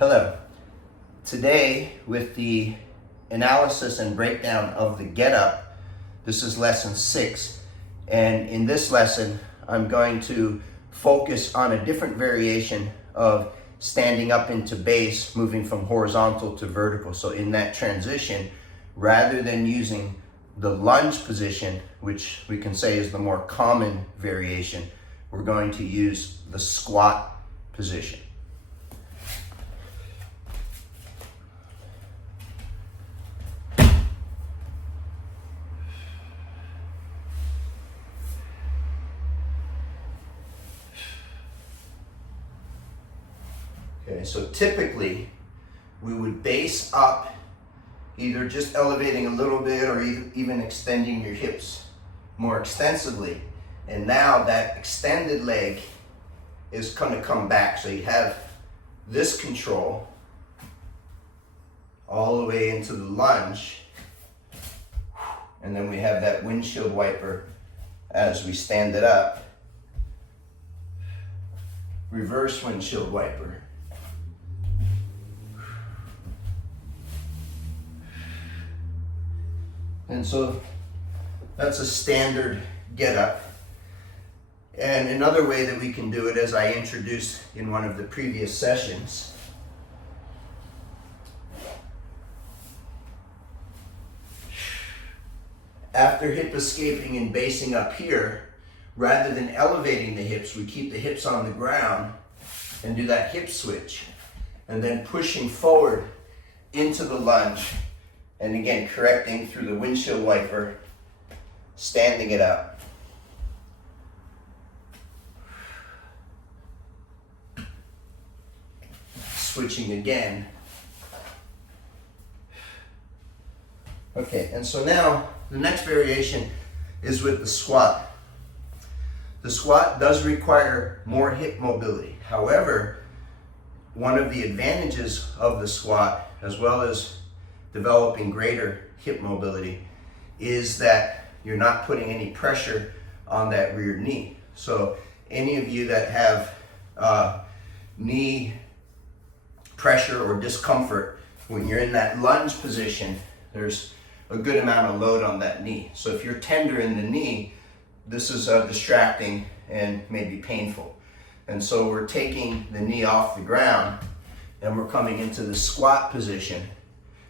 Hello. Today, with the analysis and breakdown of the get up, this is lesson 6, and in this lesson I'm going to focus on a different variation of standing up into base, moving from horizontal to vertical. So in that transition, rather than using the lunge position, which we can say is the more common variation, we're going to use the squat position. Okay, so typically we would base up, either just elevating a little bit or even extending your hips more extensively. And now that extended leg is going to come back. So you have this control all the way into the lunge. And then we have that windshield wiper as we stand it up. Reverse windshield wiper. And so that's a standard get up. And another way that we can do it, as I introduced in one of the previous sessions, after hip escaping and basing up here, rather than elevating the hips, we keep the hips on the ground and do that hip switch, and then pushing forward into the lunge. And again, correcting through the windshield wiper, standing it up. Switching again. Okay, and so now the next variation is with the squat. The squat does require more hip mobility. However, one of the advantages of the squat, as well as developing greater hip mobility, is that you're not putting any pressure on that rear knee. So any of you that have knee pressure or discomfort, when you're in that lunge position, there's a good amount of load on that knee. So if you're tender in the knee, this is distracting and maybe painful. And so we're taking the knee off the ground and we're coming into the squat position,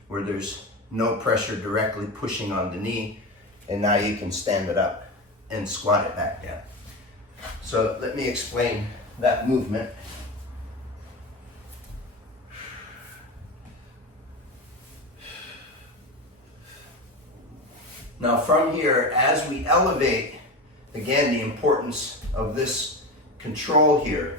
where there's no pressure directly pushing on the knee, and now you can stand it up and squat it back down. So let me explain that movement. Now from here, as we elevate, again, the importance of this control here.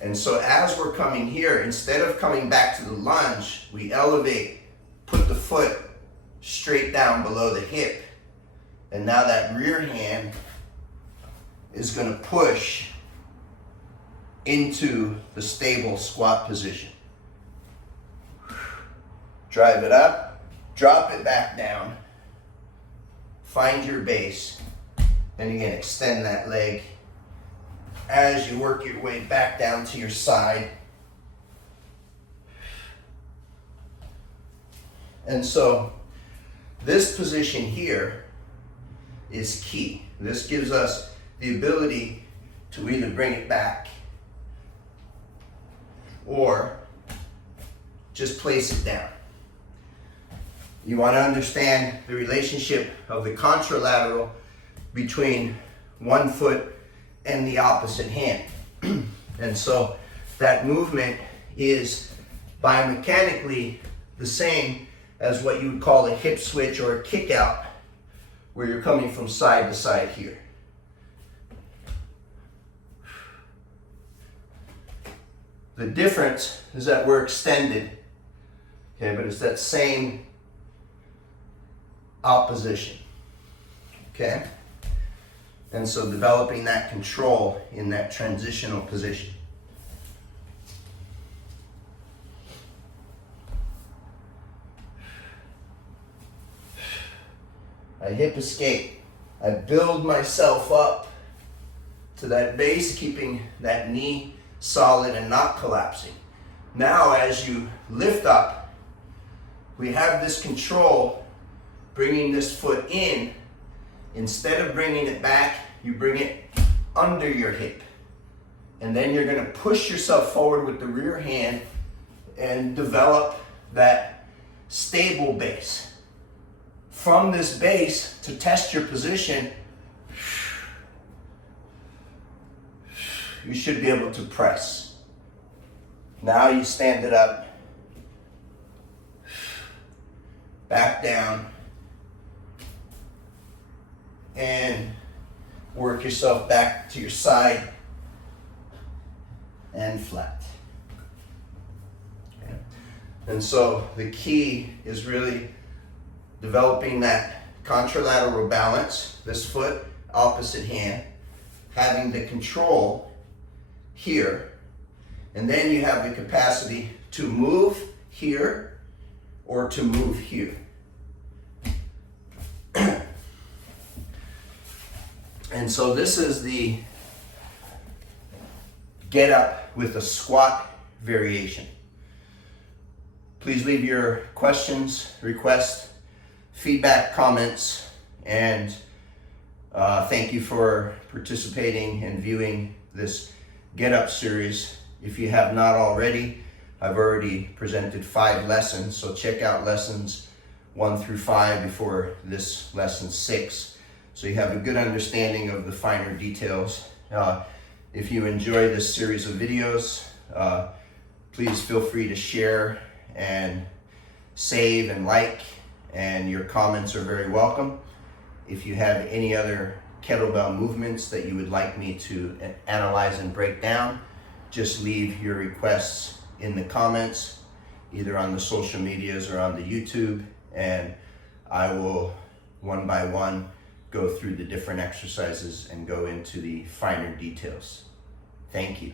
And so as we're coming here, instead of coming back to the lunge, we elevate, put the foot straight down below the hip. And now that rear hand is going to push into the stable squat position. Drive it up, drop it back down, find your base, and again, extend that leg as you work your way back down to your side. And so this position here is key. This gives us the ability to either bring it back or just place it down. You want to understand the relationship of the contralateral between one foot and the opposite hand. And so that movement is biomechanically the same as what you would call a hip switch or a kick out, where you're coming from side to side here. The difference is that we're extended, okay, but it's that same opposition, okay? And so developing that control in that transitional position. I hip escape. I build myself up to that base, keeping that knee solid and not collapsing. Now as you lift up, we have this control, bringing this foot in. Instead of bringing it back, you bring it under your hip. And then you're going to push yourself forward with the rear hand and develop that stable base. From this base, to test your position, you should be able to press. Now you stand it up, back down, and work yourself back to your side and flat. Okay. And so the key is really developing that contralateral balance, this foot, opposite hand, having the control here, and then you have the capacity to move here or to move here. And so this is the get up with a squat variation. Please leave your questions, requests, feedback, comments, and thank you for participating and viewing this Get Up series. If you have not already, I've already presented 5 lessons, so check out lessons 1 through 5 before this lesson 6, so you have a good understanding of the finer details. If you enjoy this series of videos, please feel free to share and save and like, and your comments are very welcome. If you have any other kettlebell movements that you would like me to analyze and break down, just leave your requests in the comments, either on the social medias or on the YouTube, and I will one by one go through the different exercises and go into the finer details. Thank you.